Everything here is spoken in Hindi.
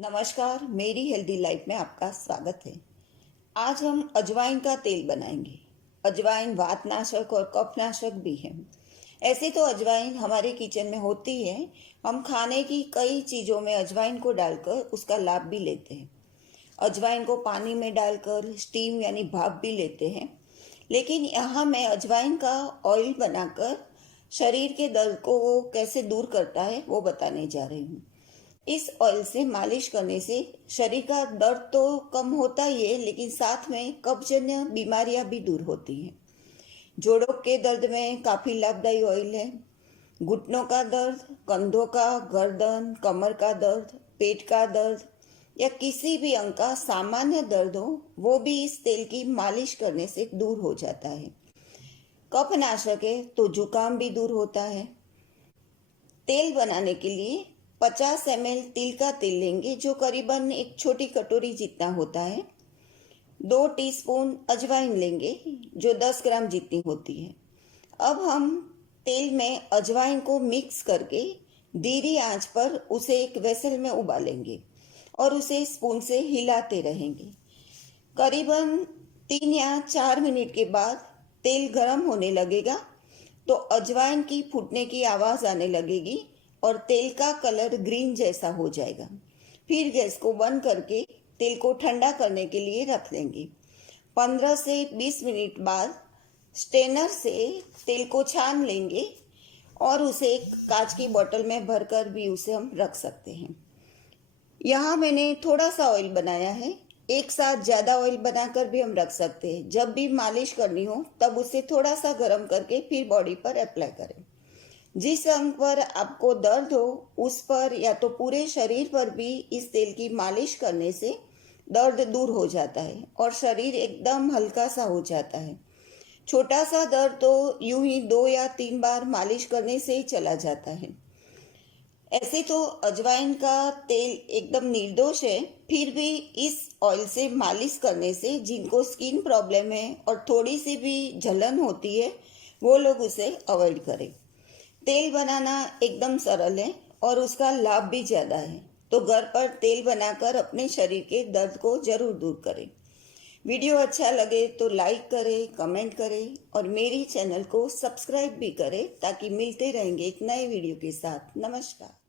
नमस्कार, मेरी हेल्दी लाइफ में आपका स्वागत है। आज हम अजवाइन का तेल बनाएंगे। अजवाइन वातनाशक और कफनाशक भी है। ऐसे तो अजवाइन हमारे किचन में होती है। हम खाने की कई चीज़ों में अजवाइन को डालकर उसका लाभ भी लेते हैं। अजवाइन को पानी में डालकर स्टीम यानी भाप भी लेते हैं। लेकिन यहाँ मैं अजवाइन का ऑयल बनाकर शरीर के दर्द को वो कैसे दूर करता है वो बताने जा रही हूँ। इस ऑयल से मालिश करने से शरीर का दर्द तो कम होता ही है, लेकिन साथ में कब्जजन्य बीमारियां भी दूर होती हैं। जोड़ों के दर्द में काफ़ी लाभदायी ऑयल है। घुटनों का दर्द, कंधों का, गर्दन, कमर का दर्द, पेट का दर्द या किसी भी अंग का सामान्य दर्द हो, वो भी इस तेल की मालिश करने से दूर हो जाता है। कफनाशक है तो जुकाम भी दूर होता है। तेल बनाने के लिए 50 ml तिल का तेल लेंगे, जो करीबन एक छोटी कटोरी जितना होता है। 2 टीस्पून अजवाइन लेंगे, जो 10 ग्राम जितनी होती है। अब हम तेल में अजवाइन को मिक्स करके धीमी आंच पर उसे एक वेसल में उबालेंगे और उसे स्पून से हिलाते रहेंगे। करीबन 3 या 4 मिनट के बाद तेल गर्म होने लगेगा तो अजवाइन की फूटने की आवाज़ आने लगेगी और तेल का कलर ग्रीन जैसा हो जाएगा। फिर गैस को बंद करके तेल को ठंडा करने के लिए रख देंगे। 15 से 20 मिनट बाद स्ट्रेनर से तेल को छान लेंगे और उसे एक कांच की बोतल में भरकर भी उसे हम रख सकते हैं। यहाँ मैंने थोड़ा सा ऑयल बनाया है। एक साथ ज़्यादा ऑयल बनाकर भी हम रख सकते हैं। जब भी मालिश करनी हो तब उसे थोड़ा सा गर्म करके फिर बॉडी पर अप्लाई करें। जिस अंग पर आपको दर्द हो उस पर या तो पूरे शरीर पर भी इस तेल की मालिश करने से दर्द दूर हो जाता है और शरीर एकदम हल्का सा हो जाता है। छोटा सा दर्द तो यूं ही 2 या 3 बार मालिश करने से ही चला जाता है। ऐसे तो अजवाइन का तेल एकदम निर्दोष है, फिर भी इस ऑयल से मालिश करने से जिनको स्किन प्रॉब्लम है और थोड़ी सी भी जलन होती है वो लोग उसे अवॉइड करें। तेल बनाना एकदम सरल है और उसका लाभ भी ज़्यादा है, तो घर पर तेल बनाकर अपने शरीर के दर्द को ज़रूर दूर करें। वीडियो अच्छा लगे तो लाइक करें, कमेंट करें और मेरी चैनल को सब्सक्राइब भी करें ताकि मिलते रहेंगे एक नए वीडियो के साथ। नमस्कार।